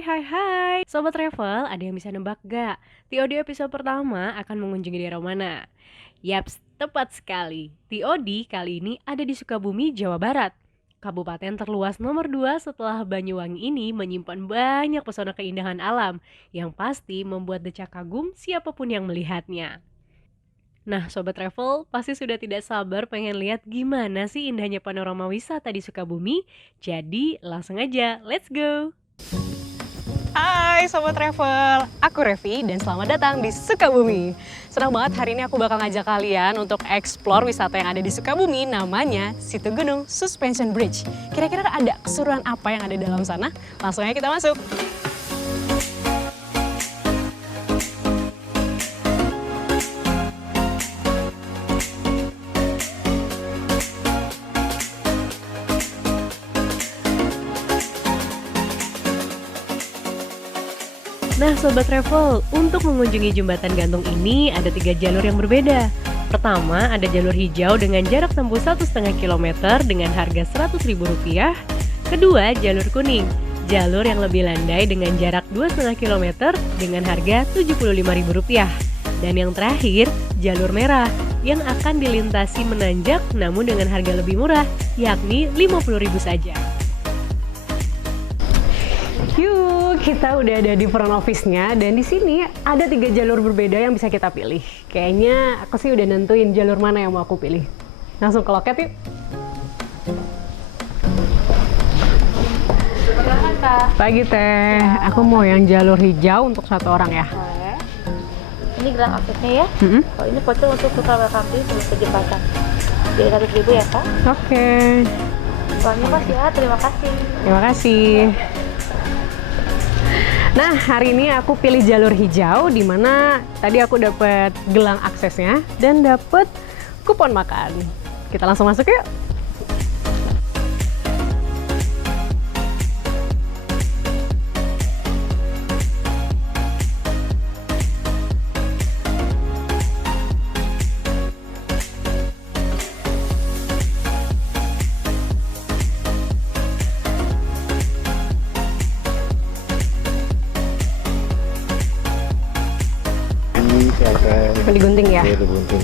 Hai Sobat Travel, ada yang bisa nebak gak? TOD episode pertama akan mengunjungi daerah mana? Yaps, tepat sekali. TOD kali ini ada di Sukabumi, Jawa Barat. Kabupaten terluas nomor 2 setelah Banyuwangi ini menyimpan banyak pesona keindahan alam yang pasti membuat decak kagum siapapun yang melihatnya. Nah, Sobat Travel pasti sudah tidak sabar pengen lihat gimana sih indahnya panorama wisata di Sukabumi. Jadi langsung aja, let's go! Hai Sobat Travel, aku Revi dan selamat datang di Sukabumi. Senang banget hari ini aku bakal ngajak kalian untuk explore wisata yang ada di Sukabumi, namanya Situ Gunung Suspension Bridge. Kira-kira ada keseruan apa yang ada dalam sana? Langsung aja kita masuk. Nah Sobat Travel, untuk mengunjungi jembatan gantung ini ada 3 jalur yang berbeda. Pertama, ada jalur hijau dengan jarak tempuh 1,5 km dengan harga Rp100.000. Kedua, jalur kuning, jalur yang lebih landai dengan jarak 2,5 km dengan harga Rp75.000. Dan yang terakhir, jalur merah yang akan dilintasi menanjak namun dengan harga lebih murah, yakni Rp50.000 saja. Yuk, kita udah ada di front office-nya dan di sini ada 3 jalur berbeda yang bisa kita pilih. Kayaknya aku sih udah nentuin jalur mana yang mau aku pilih. Langsung ke loket yuk. Pagi Teh, aku mau yang jalur hijau untuk 1 orang ya. Boleh. Ini gelang aksesnya ya. Kalau ini voucher untuk tukar welcome tea sebelum ke jembatan. Jadi Rp100.000 ya Kak. Oke, Uangnya Mas ya, terima kasih. terima kasih. Nah, hari ini aku pilih jalur hijau di mana tadi aku dapat gelang aksesnya dan dapat kupon makan. Kita langsung masuk yuk. Digunting ya? Iya, digunting.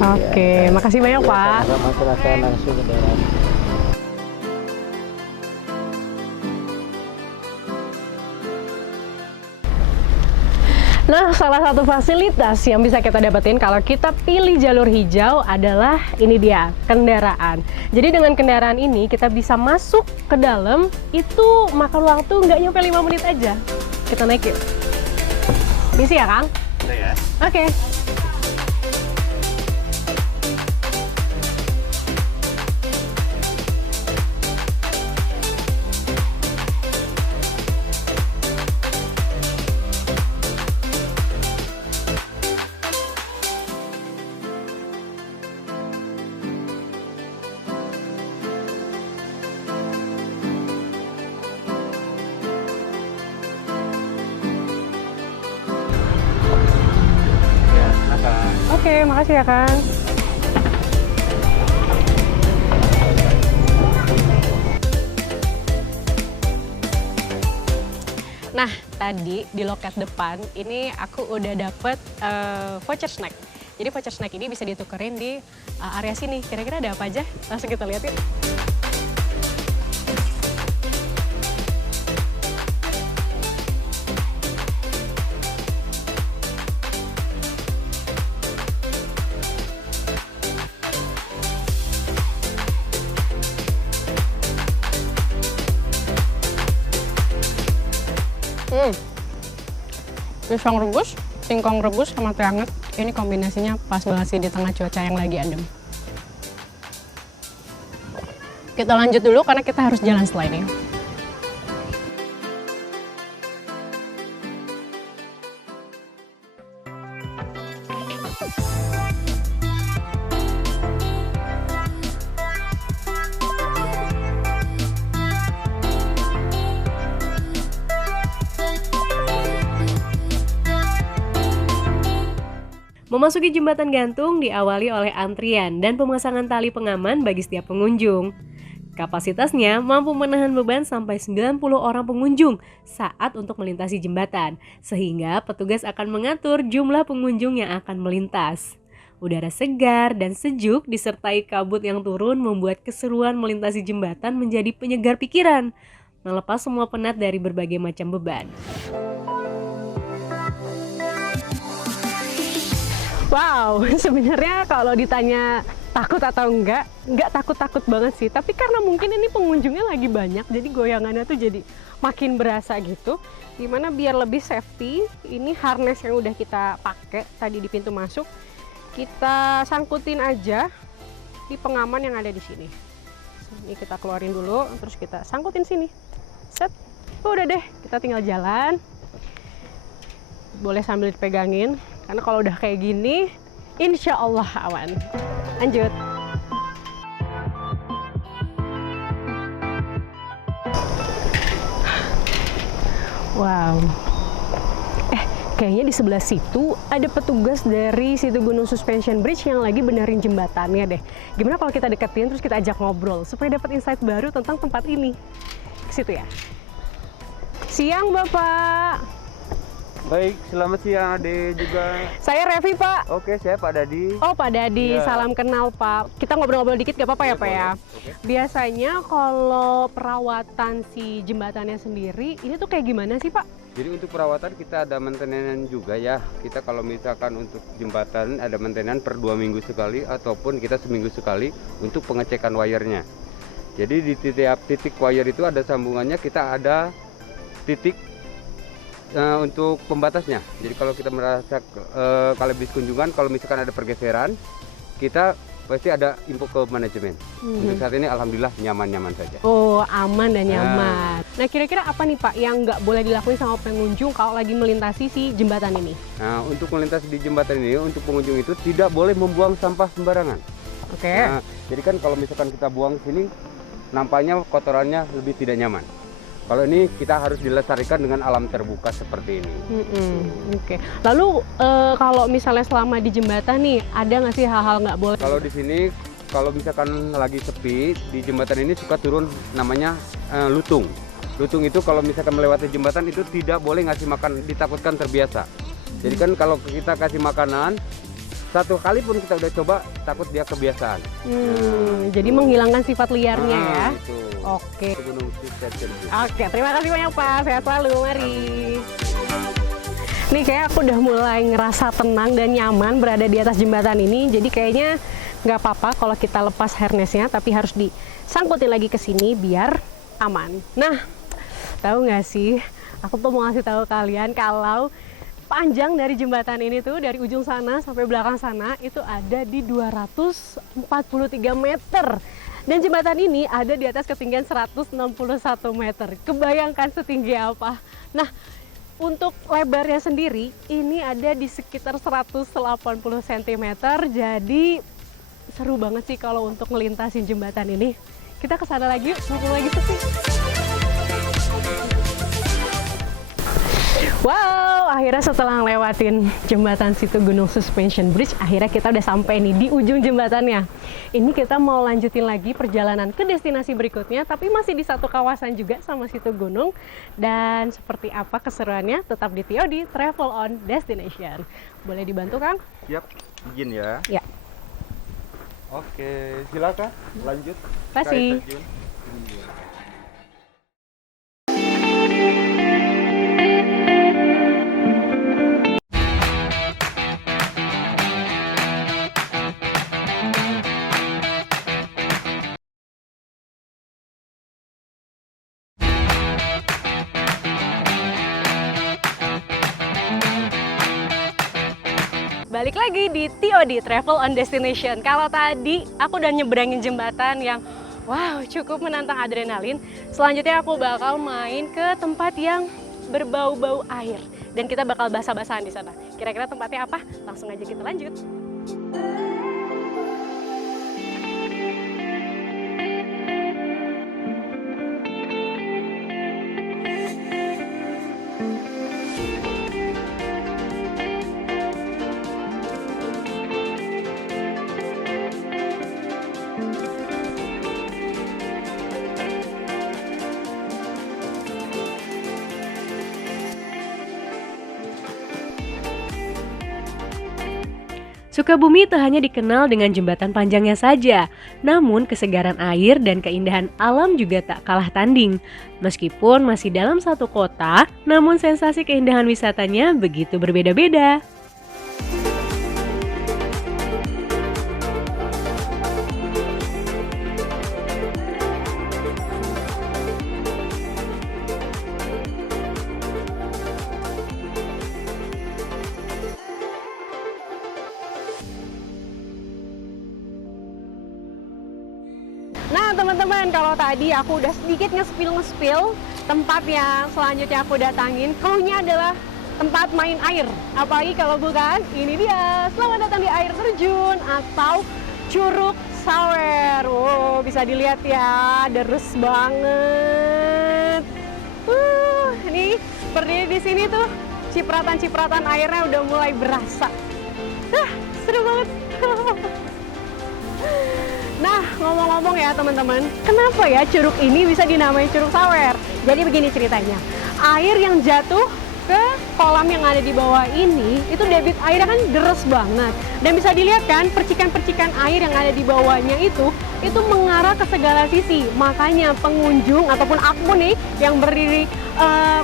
Oke, makasih banyak Pak. Masyarakat langsung ke daerah. Nah, salah satu fasilitas yang bisa kita dapetin kalau kita pilih jalur hijau adalah ini dia, kendaraan. Jadi dengan kendaraan ini kita bisa masuk ke dalam, itu makan waktu nggak nyampe 5 menit aja. Kita naik yuk. Misi ya Kang? Ya. Oke. Ya, makan. Oke, makasih ya Kang. Nah, tadi di loket depan ini aku udah dapet voucher snack. Jadi voucher snack ini bisa ditukerin di area sini. Kira-kira ada apa aja? Langsung kita lihat yuk. Pisang rebus, singkong rebus sama teh hangat. Ini kombinasinya pas banget sih di tengah cuaca yang lagi adem. Kita lanjut dulu karena kita harus jalan setelah ini. Memasuki jembatan gantung diawali oleh antrian dan pemasangan tali pengaman bagi setiap pengunjung. Kapasitasnya mampu menahan beban sampai 90 orang pengunjung saat untuk melintasi jembatan, sehingga petugas akan mengatur jumlah pengunjung yang akan melintas. Udara segar dan sejuk disertai kabut yang turun membuat keseruan melintasi jembatan menjadi penyegar pikiran, melepas semua penat dari berbagai macam beban. Wow, sebenarnya kalau ditanya takut atau enggak takut-takut banget sih. Tapi karena mungkin ini pengunjungnya lagi banyak, jadi goyangannya tuh jadi makin berasa gitu. Dimana biar lebih safety, ini harness yang udah kita pakai tadi di pintu masuk, kita sangkutin aja di pengaman yang ada di sini. Ini kita keluarin dulu, terus kita sangkutin sini. Set, udah deh, kita tinggal jalan. Boleh sambil dipegangin, karena kalau udah kayak gini, insya Allah aman. Lanjut. Wow. Kayaknya di sebelah situ ada petugas dari Situ Gunung Suspension Bridge yang lagi benerin jembatannya deh. Gimana kalau kita deketin terus kita ajak ngobrol supaya dapat insight baru tentang tempat ini. Ke situ ya. Siang Bapak. Baik, selamat siang Ade juga. Saya Revi Pak. Oke, saya Pak Dadi. Oh Pak Dadi, Ya. salam kenal Pak. Kita ngobrol-ngobrol dikit gak apa-apa ya Iya, Pak ya? boleh. Oke. Biasanya kalau perawatan si jembatannya sendiri, ini tuh kayak gimana sih Pak? Jadi untuk perawatan kita ada maintenance juga ya. Kita kalau misalkan untuk jembatan ada maintenance per 2 minggu sekali ataupun kita seminggu sekali untuk pengecekan wire-nya. Jadi di tiap titik wire itu ada sambungannya, kita ada titik untuk pembatasnya. Jadi kalau kita merasa kalau habis kunjungan, kalau misalkan ada pergeseran, kita pasti ada info ke manajemen. Untuk saat ini alhamdulillah nyaman-nyaman saja. Oh, aman dan nyaman. Nah, kira-kira apa nih Pak yang nggak boleh dilakuin sama pengunjung kalau lagi melintasi si jembatan ini? Nah, untuk melintasi di jembatan ini, untuk pengunjung itu tidak boleh membuang sampah sembarangan. Oke. Nah, jadi kan kalau misalkan kita buang sini, nampaknya kotorannya lebih tidak nyaman. Kalau ini kita harus dilestarikan dengan alam terbuka seperti ini. Oke. Lalu kalau misalnya selama di jembatan nih, ada nggak sih hal-hal nggak boleh? Kalau di sini, kalau misalkan lagi sepi, di jembatan ini suka turun namanya lutung. Lutung itu kalau misalkan melewati jembatan itu tidak boleh ngasih makan, ditakutkan terbiasa. Jadi kan kalau kita kasih makanan, satu kali pun kita udah coba, takut dia kebiasaan. Jadi menghilangkan sifat liarnya ya. Itu. Oke. Gunung Suspension. Oke, terima kasih banyak Pak. Sehat selalu, mari. Nih kayak aku udah mulai ngerasa tenang dan nyaman berada di atas jembatan ini. Jadi kayaknya nggak apa-apa kalau kita lepas harnessnya, tapi harus disangkutin lagi ke sini biar aman. Nah, tahu nggak sih? Aku tuh mau ngasih tahu kalian kalau panjang dari jembatan ini tuh dari ujung sana sampai belakang sana itu ada di 243 meter. Dan jembatan ini ada di atas ketinggian 161 meter. Kebayangkan setinggi apa? Nah, untuk lebarnya sendiri ini ada di sekitar 180 cm. Jadi seru banget sih kalau untuk ngelintasin jembatan ini. Kita ke sana lagi yuk, mumpung lagi sepi. Wow, akhirnya setelah ngelewatin jembatan Situ Gunung Suspension Bridge, akhirnya kita udah sampai nih di ujung jembatannya. Ini kita mau lanjutin lagi perjalanan ke destinasi berikutnya, tapi masih di satu kawasan juga sama Situ Gunung. Dan seperti apa keseruannya, tetap di TOD Travel on Destination. Boleh dibantu, Kang? Siap, izin ya. Ya. Oke, silakan lanjut. Terima kasih. Balik lagi di TOD Travel on Destination. Kalau tadi aku udah nyebrangin jembatan yang wow cukup menantang adrenalin. Selanjutnya aku bakal main ke tempat yang berbau-bau air dan kita bakal basah-basahan di sana. Kira-kira tempatnya apa? Langsung aja kita lanjut. Sukabumi tak hanya dikenal dengan jembatan panjangnya saja, namun kesegaran air dan keindahan alam juga tak kalah tanding. Meskipun masih dalam satu kota, namun sensasi keindahan wisatanya begitu berbeda-beda. Nah teman-teman, kalau tadi aku udah sedikit nge-spill tempat yang selanjutnya aku datangin, cluenya adalah tempat main air. Apalagi kalau bukan, ini dia. Selamat datang di air terjun atau Curug Sawer. Wow, bisa dilihat ya, deres banget. Ini berdiri di sini tuh, cipratan-cipratan airnya udah mulai berasa. Seru banget. Nah, ngomong-ngomong ya teman-teman, kenapa ya curug ini bisa dinamai Curug Sawer? Jadi begini ceritanya, air yang jatuh ke kolam yang ada di bawah ini, itu debit airnya kan deres banget. Dan bisa dilihat kan, percikan-percikan air yang ada di bawahnya itu mengarah ke segala sisi. Makanya pengunjung ataupun aku nih yang berdiri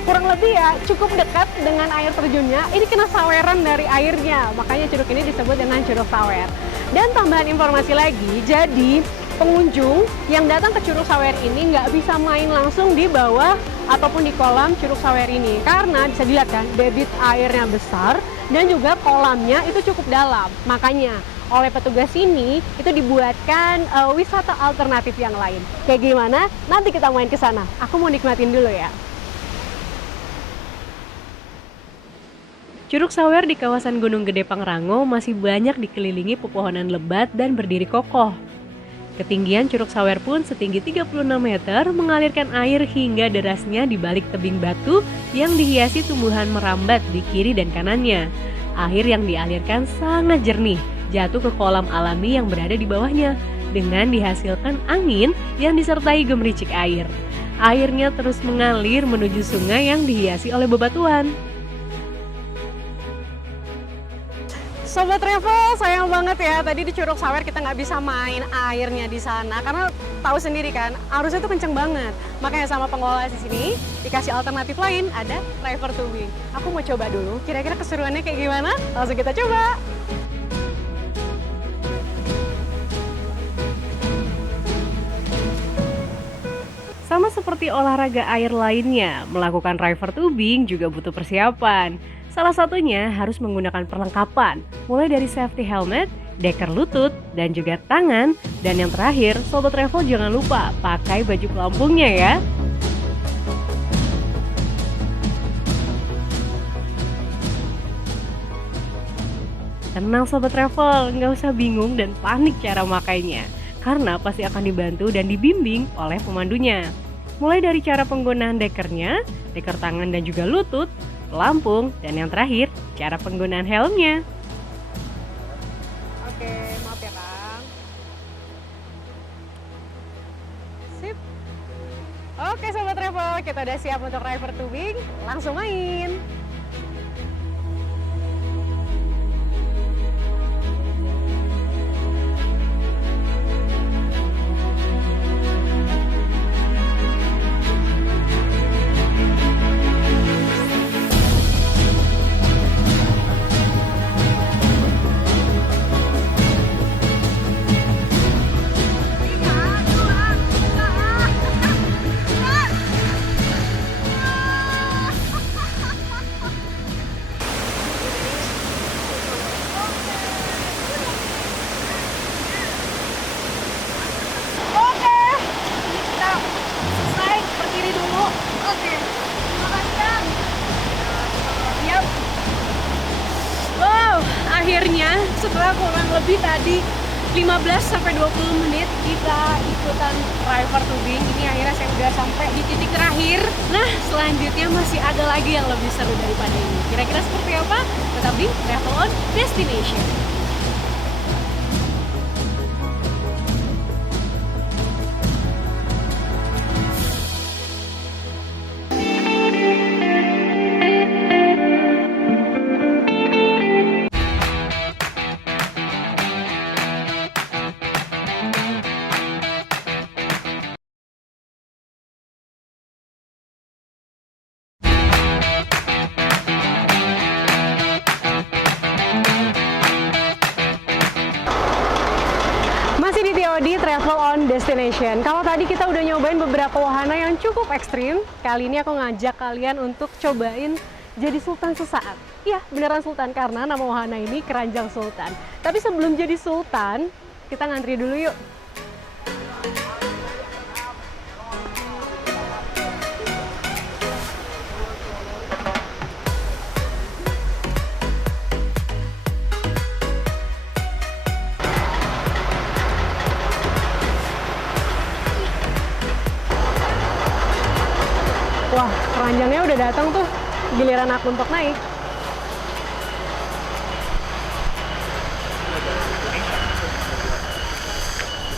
kurang lebih ya cukup dekat dengan air terjunnya, ini kena saweran dari airnya. Makanya curug ini disebut dengan Curug Sawer. Dan tambahan informasi lagi, jadi pengunjung yang datang ke Curug Sawer ini nggak bisa main langsung di bawah ataupun di kolam Curug Sawer ini, karena bisa dilihat kan debit airnya besar dan juga kolamnya itu cukup dalam. Makanya oleh petugas ini itu dibuatkan wisata alternatif yang lain. Kayak gimana? Nanti kita main ke sana. Aku mau nikmatin dulu ya. Curug Sawer di kawasan Gunung Gede Pangrango masih banyak dikelilingi pepohonan lebat dan berdiri kokoh. Ketinggian Curug Sawer pun setinggi 36 meter mengalirkan air hingga derasnya di balik tebing batu yang dihiasi tumbuhan merambat di kiri dan kanannya. Air yang dialirkan sangat jernih, jatuh ke kolam alami yang berada di bawahnya dengan dihasilkan angin yang disertai gemericik air. Airnya terus mengalir menuju sungai yang dihiasi oleh bebatuan. Sobat Travel, sayang banget ya tadi di Curug Sawer kita nggak bisa main airnya di sana karena tahu sendiri kan arusnya tuh kenceng banget. Makanya sama pengelola di sini dikasih alternatif lain, ada river tubing. Aku mau coba dulu, kira-kira keseruannya kayak gimana? Langsung kita coba. Sama seperti olahraga air lainnya, melakukan river tubing juga butuh persiapan. Salah satunya harus menggunakan perlengkapan, mulai dari safety helmet, deker lutut, dan juga tangan. Dan yang terakhir, Sobat Travel jangan lupa pakai baju pelampungnya ya. Tenang Sobat Travel, nggak usah bingung dan panik cara makainya, karena pasti akan dibantu dan dibimbing oleh pemandunya. Mulai dari cara penggunaan dekernya, deker tangan dan juga lutut, pelampung, dan yang terakhir, cara penggunaan helmnya. Oke, maaf ya Kang. Sip. Oke Sobat Travel, kita udah siap untuk river tubing, langsung main. Akhirnya setelah kurang lebih tadi 15-20 menit kita ikutan river tubing, ini akhirnya saya udah sampai di titik terakhir. Nah selanjutnya masih ada lagi yang lebih seru daripada ini. Kira-kira seperti apa? Tetap di Travel on Destination. TOD Travel on Destination. Kalau tadi kita udah nyobain beberapa wahana yang cukup ekstrim, kali ini aku ngajak kalian untuk cobain jadi sultan sesaat. Iya, beneran sultan karena nama wahana ini Keranjang Sultan. Tapi sebelum jadi sultan, kita ngantri dulu yuk. Wah, keranjangnya udah datang tuh, giliran aku untuk naik.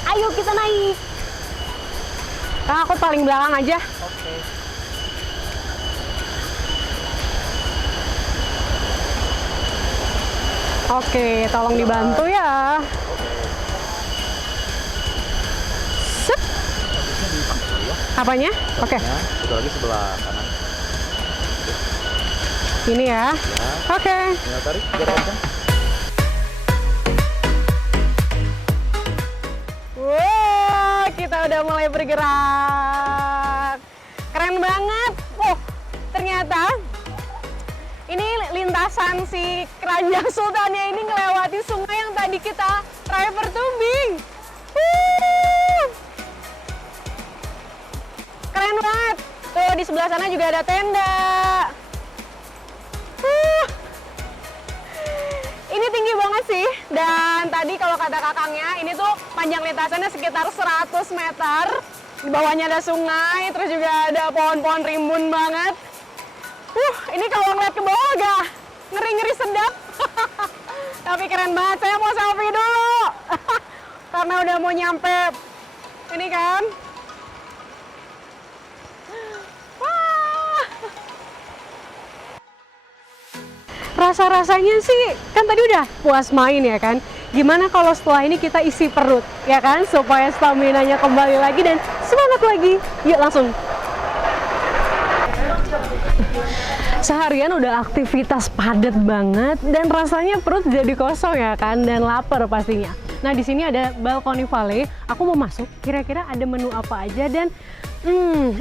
Ayo kita naik. Nah, aku paling belakang aja. Oke, tolong dibantu ya. Sep. Apanya? Oke. Satu lagi sebelah kanan. Ini ya. Oke. Tinggal tarik biar kencang. Wow, kita udah mulai bergerak. Keren banget. Oh, ternyata ini lintasan si Keranjang Sultannya ini ngelewati sungai yang tadi kita river tubing. Keren banget. Tuh di sebelah sana juga ada tenda. Ini tinggi banget sih. Dan tadi kalau kata kakangnya, ini tuh panjang lintasannya sekitar 100 meter. Di bawahnya ada sungai, terus juga ada pohon-pohon rimbun banget. Ini kalau ngeliat ke bawah agak ngeri-ngeri sedap. Tapi keren banget. Saya mau selfie dulu. Karena udah mau nyampe ini kan. Rasa-rasanya sih kan tadi udah puas main ya kan. Gimana kalau setelah ini kita isi perut ya kan, supaya stamina-nya kembali lagi dan semangat lagi. Yuk langsung. Seharian udah aktivitas padat banget dan rasanya perut jadi kosong ya kan, dan lapar pastinya. Nah di sini ada Balcony Valley. Aku mau masuk. Kira-kira ada menu apa aja dan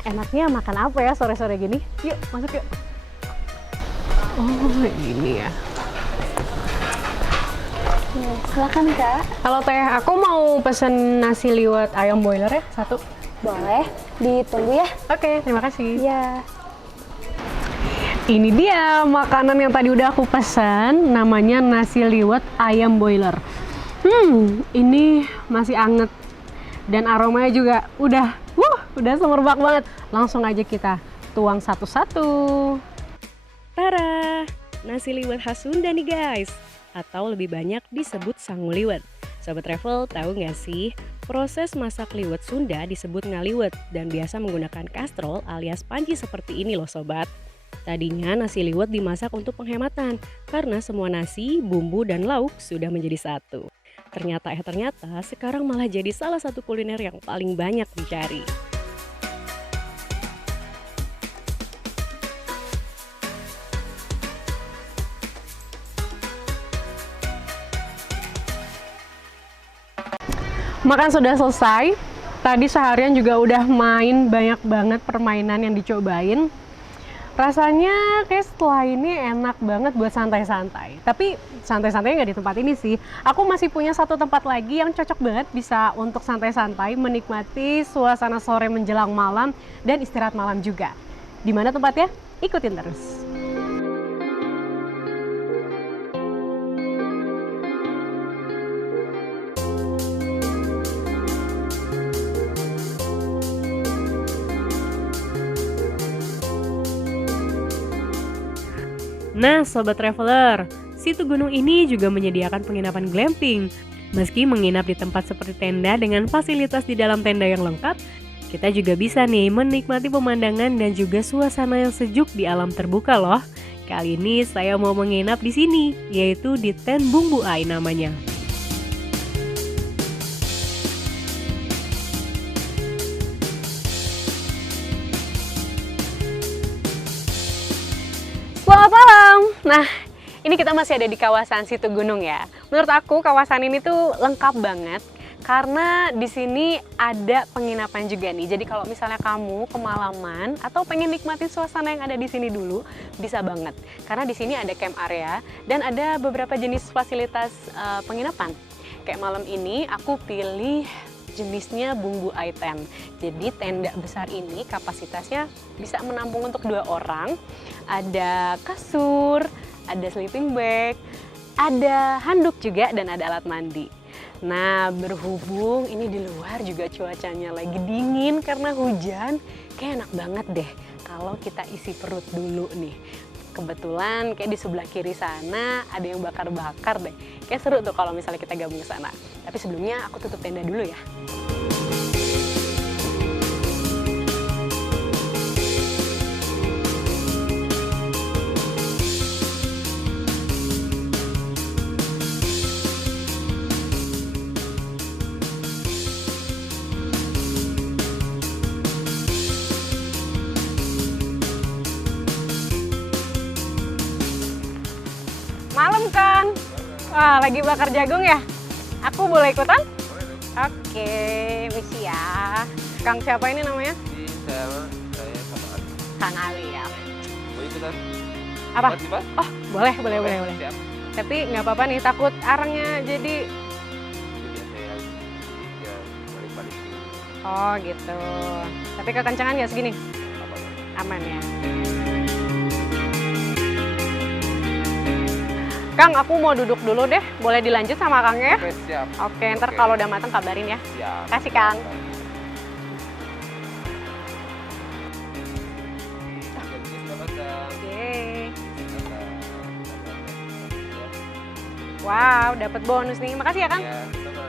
enaknya makan apa ya sore-sore gini? Yuk masuk yuk. Oh ini ya. Silakan Kak. Halo Teh, aku mau pesen nasi liwet ayam boiler ya, satu. Boleh, ditunggu ya. Oke, terima kasih. Iya. Ini dia makanan yang tadi udah aku pesan, namanya nasi liwet ayam boiler. Ini masih anget dan aromanya juga udah semerbak banget. Langsung aja kita tuang satu-satu. Tara, nasi liwet khas Sunda nih guys, atau lebih banyak disebut sangu liwet. Sobat Travel tahu nggak sih, proses masak liwet Sunda disebut ngaliwet dan biasa menggunakan kastrol alias panci seperti ini loh sobat. Tadinya nasi liwet dimasak untuk penghematan karena semua nasi, bumbu, dan lauk sudah menjadi satu. Ternyata sekarang malah jadi salah satu kuliner yang paling banyak dicari. Makan sudah selesai. Tadi seharian juga udah main banyak banget permainan yang dicobain. Rasanya kayak setelah ini enak banget buat santai-santai. Tapi santai-santainya nggak di tempat ini sih. Aku masih punya satu tempat lagi yang cocok banget bisa untuk santai-santai, menikmati suasana sore menjelang malam dan istirahat malam juga. Di mana tempatnya? Ikutin terus. Nah Sobat Traveler, situ gunung ini juga menyediakan penginapan glamping. Meski menginap di tempat seperti tenda dengan fasilitas di dalam tenda yang lengkap, kita juga bisa nih menikmati pemandangan dan juga suasana yang sejuk di alam terbuka loh. Kali ini saya mau menginap di sini, yaitu di Ten Bumbu Ai namanya. Selamat malam. Nah, ini kita masih ada di kawasan Situ Gunung ya. Menurut aku kawasan ini tuh lengkap banget Karena di sini ada penginapan juga nih. Jadi kalau misalnya kamu kemalaman atau pengen nikmatin suasana yang ada di sini dulu, bisa banget. Karena di sini ada camp area dan ada beberapa jenis fasilitas penginapan. Kayak malam ini aku pilih jenisnya bumbu I10. Jadi tenda besar ini kapasitasnya bisa menampung untuk 2 orang. Ada kasur, ada sleeping bag, ada handuk juga dan ada alat mandi. Nah, berhubung ini di luar juga cuacanya lagi dingin karena hujan, kayak enak banget deh kalau kita isi perut dulu nih. Kebetulan kayak di sebelah kiri sana ada yang bakar-bakar deh. Kayak seru tuh kalau misalnya kita gabung ke sana. Tapi sebelumnya aku tutup tenda dulu ya. Malam kan? Wah, lagi bakar jagung ya? Aku boleh ikutan? Oke, misi ya. Kang siapa ini namanya? Saya sama Ali. Kang Ali ya. Mau ikutan? Apa? Masih, Pak? Oh, boleh. Siap. Tapi nggak apa-apa nih, takut arangnya jadi... Jadi saya ya balik-balik. Oh gitu. Tapi kekencangan nggak segini? Apa? Aman ya. Kang, aku mau duduk dulu deh. Boleh dilanjut sama Kangnya ya? Oke, siap. Oke, ntar Oke. kalau udah matang kabarin ya. Siap. Kasih, Kang. Jadi, selamat datang. Oke. Selamat. Wow, dapat bonus nih. Makasih ya, Kang. Ya, sama.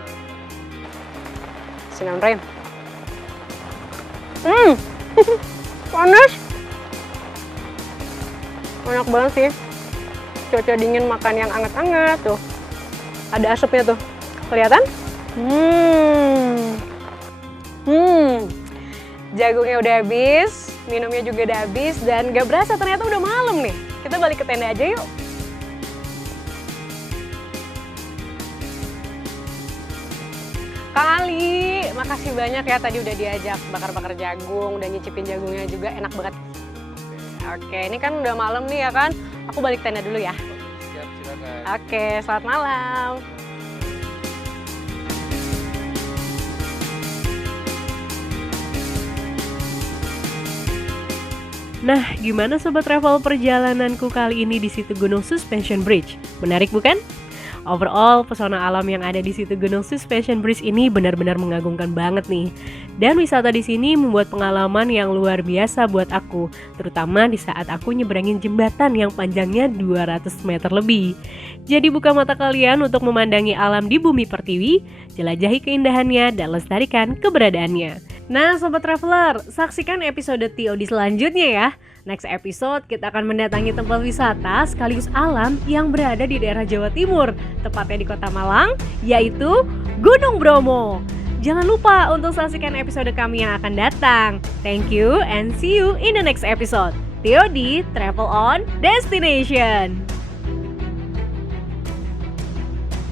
Sinan Rem. Panas. Enak banget sih. Cuaca dingin makan yang anget-anget tuh. Ada asapnya tuh. Kelihatan? Jagungnya udah habis, minumnya juga udah habis, dan gak berasa ternyata udah malam nih. Kita balik ke tenda aja yuk. Kang Ali, makasih banyak ya tadi udah diajak bakar-bakar jagung, udah nyicipin jagungnya juga enak banget. Oke, ini kan udah malam nih ya kan. Aku balik tenda dulu ya. Siap, silakan. Oke, selamat malam. Nah, gimana Sobat Travel perjalananku kali ini di situ Gunung Suspension Bridge? Menarik bukan? Overall, pesona alam yang ada di situ Gunung Suspension Bridge ini benar-benar mengagumkan banget nih. Dan wisata di sini membuat pengalaman yang luar biasa buat aku, terutama di saat aku nyeberangin jembatan yang panjangnya 200 meter lebih. Jadi buka mata kalian untuk memandangi alam di bumi pertiwi, jelajahi keindahannya dan lestarikan keberadaannya. Nah Sobat Traveler, saksikan episode TOD selanjutnya ya. Next episode kita akan mendatangi tempat wisata sekaligus alam yang berada di daerah Jawa Timur, tepatnya di Kota Malang, yaitu Gunung Bromo. Jangan lupa untuk saksikan episode kami yang akan datang. Thank you and see you in the next episode. TOD Travel on Destination.